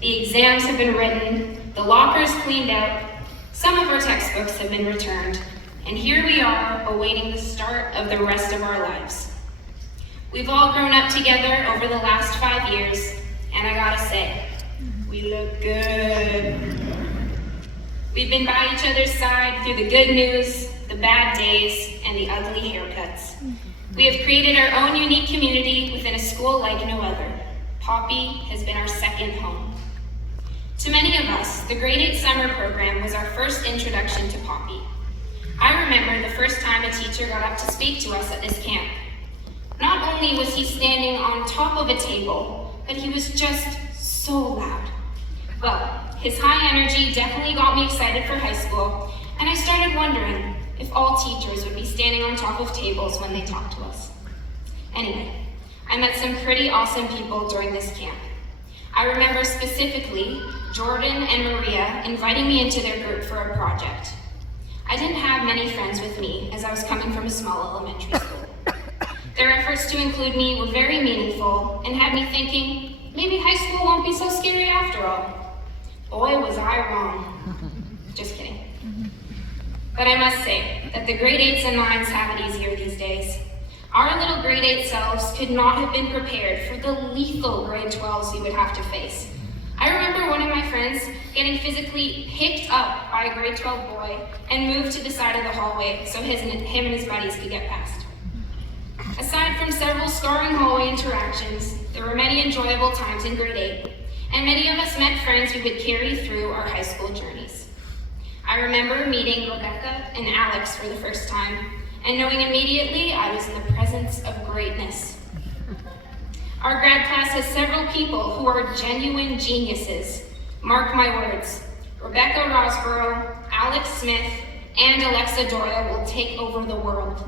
The exams have been written, the lockers cleaned out, some of our textbooks have been returned, and here we are awaiting the start of the rest of our lives. We've all grown up together over the last 5 years, and I gotta say, we look good. We've been by each other's side through the good news, the bad days, and the ugly haircuts. We have created our own unique community within a school like no other. Poppy has been our second home. To many of us, the grade 8 summer program was our first introduction to Poppy. I remember the first time a teacher got up to speak to us at this camp. Not only was he standing on top of a table, but he was just so loud. Well, his high energy definitely got me excited for high school, and I started wondering if all teachers would be standing on top of tables when they talked to us. Anyway, I met some pretty awesome people during this camp. I remember specifically Jordan and Maria inviting me into their group for a project. I didn't have many friends with me as I was coming from a small elementary school. Their efforts to include me were very meaningful and had me thinking, maybe high school won't be so scary after all. Boy, was I wrong. Just kidding. But I must say that the grade 8s and 9s have it easier these days. Our little grade 8 selves could not have been prepared for the lethal grade 12s we would have to face. I remember one of my friends getting physically picked up by a grade 12 boy and moved to the side of the hallway so him and his buddies could get past. Aside from several scarring hallway interactions, there were many enjoyable times in grade 8, and many of us met friends we would carry through our high school journeys. I remember meeting Rebecca and Alex for the first time, and knowing immediately I was in the presence of greatness. Our grad class has several people who are genuine geniuses. Mark my words, Rebecca Rosborough, Alex Smith, and Alexa Doyle will take over the world.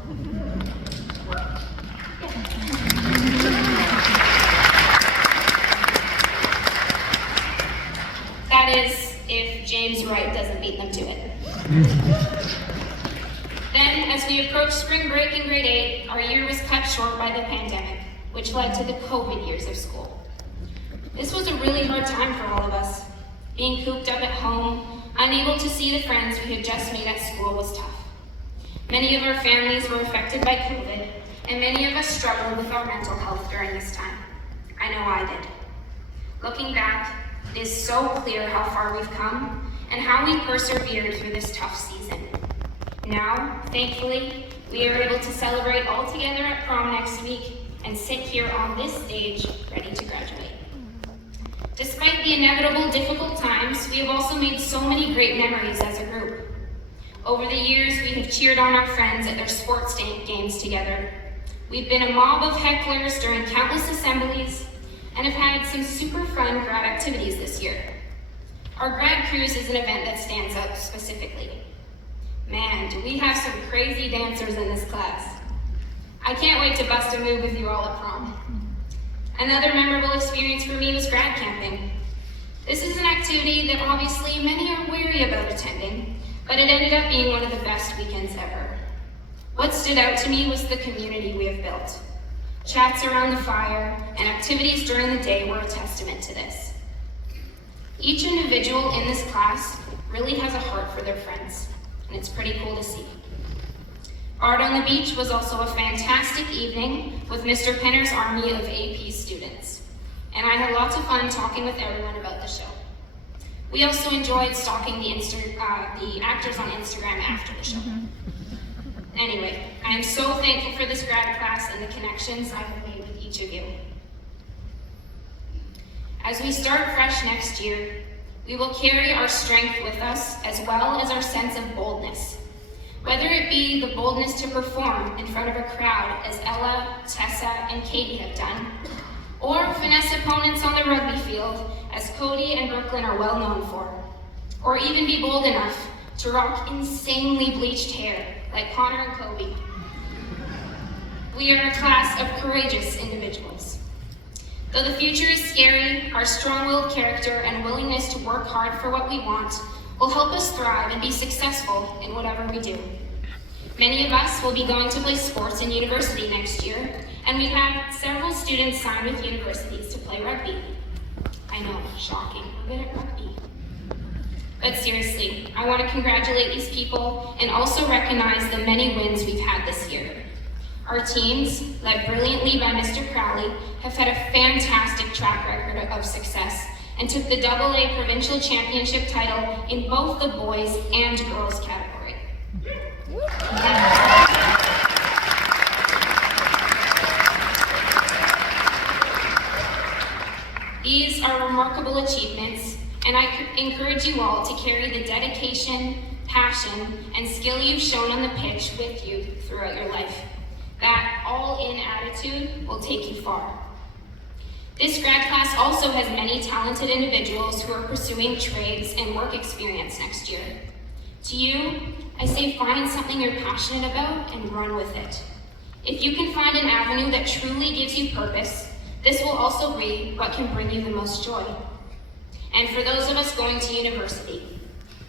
That is, if James Wright doesn't beat them to it. Then, as we approached spring break in grade 8, our year was cut short by the pandemic, which led to the COVID years of school. This was a really hard time for all of us. Being cooped up at home, unable to see the friends we had just made at school was tough. Many of our families were affected by COVID, and many of us struggled with our mental health during this time. I know I did. Looking back, it is so clear how far we've come and how we persevered through this tough season. Now, thankfully, we are able to celebrate all together at prom next week and sit here on this stage ready to graduate. Despite the inevitable difficult times, we have also made so many great memories as a group. Over the years, we have cheered on our friends at their sports games together. We've been a mob of hecklers during countless assemblies and have had some super fun grad activities this year. Our grad cruise is an event that stands out specifically. Man, do we have some crazy dancers in this class. I can't wait to bust a move with you all at prom. Another memorable experience for me was grad camping. This is an activity that obviously many are wary about attending, but it ended up being one of the best weekends ever. What stood out to me was the community we have built. Chats around the fire and activities during the day were a testament to this. Each individual in this class really has a heart for their friends, and it's pretty cool to see. Art on the Beach was also a fantastic evening with Mr. Penner's army of AP students, and I had lots of fun talking with everyone about the show. We also enjoyed stalking the actors on Instagram after the show. Anyway, I am so thankful for this grad class and the connections I have made with each of you. As we start fresh next year, we will carry our strength with us as well as our sense of boldness. Whether it be the boldness to perform in front of a crowd as Ella, Tessa, and Katie have done, or finesse opponents on the rugby field as Cody and Brooklyn are well known for, or even be bold enough to rock insanely bleached hair like Connor and Kobe. We are a class of courageous individuals. Though the future is scary, our strong-willed character and willingness to work hard for what we want will help us thrive and be successful in whatever we do. Many of us will be going to play sports in university next year, and we've had several students sign with universities to play rugby. I I know, shocking, we're good at rugby. But seriously, I want to congratulate these people and also recognize the many wins we've had this year. Our teams, led brilliantly by Mr. Crowley, have had a fantastic track record of success and took the AA Provincial Championship title in both the boys and girls category. These are remarkable achievements, and I encourage you all to carry the dedication, passion, and skill you've shown on the pitch with you throughout your life. That all-in attitude will take you far. This grad class also has many talented individuals who are pursuing trades and work experience next year. To you, I say find something you're passionate about and run with it. If you can find an avenue that truly gives you purpose, this will also be what can bring you the most joy. And for those of us going to university,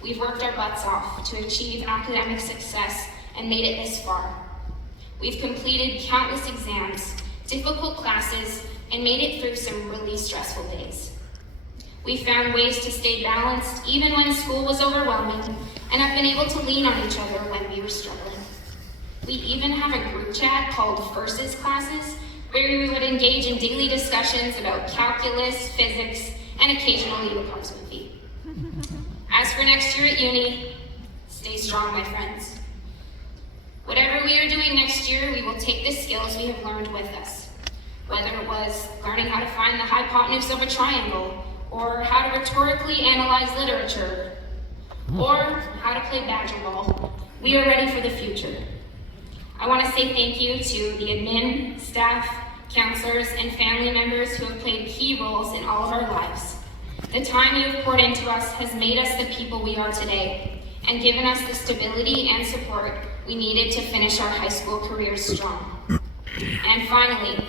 we've worked our butts off to achieve academic success and made it this far. We've completed countless exams, difficult classes, and made it through some really stressful days. We found ways to stay balanced even when school was overwhelming, and have been able to lean on each other when we were struggling. We even have a group chat called Versus Classes, where we would engage in daily discussions about calculus, physics, and occasionally the Cars movie. As for next year at uni, stay strong, my friends. Whatever we are doing next year, we will take the skills we have learned with us. Whether it was learning how to find the hypotenuse of a triangle, or how to rhetorically analyze literature, or how to play badger ball, we are ready for the future. I want to say thank you to the admin, staff, counselors, and family members who have played key roles in all of our lives. The time you have poured into us has made us the people we are today, and given us the stability and support we needed to finish our high school careers strong. And finally,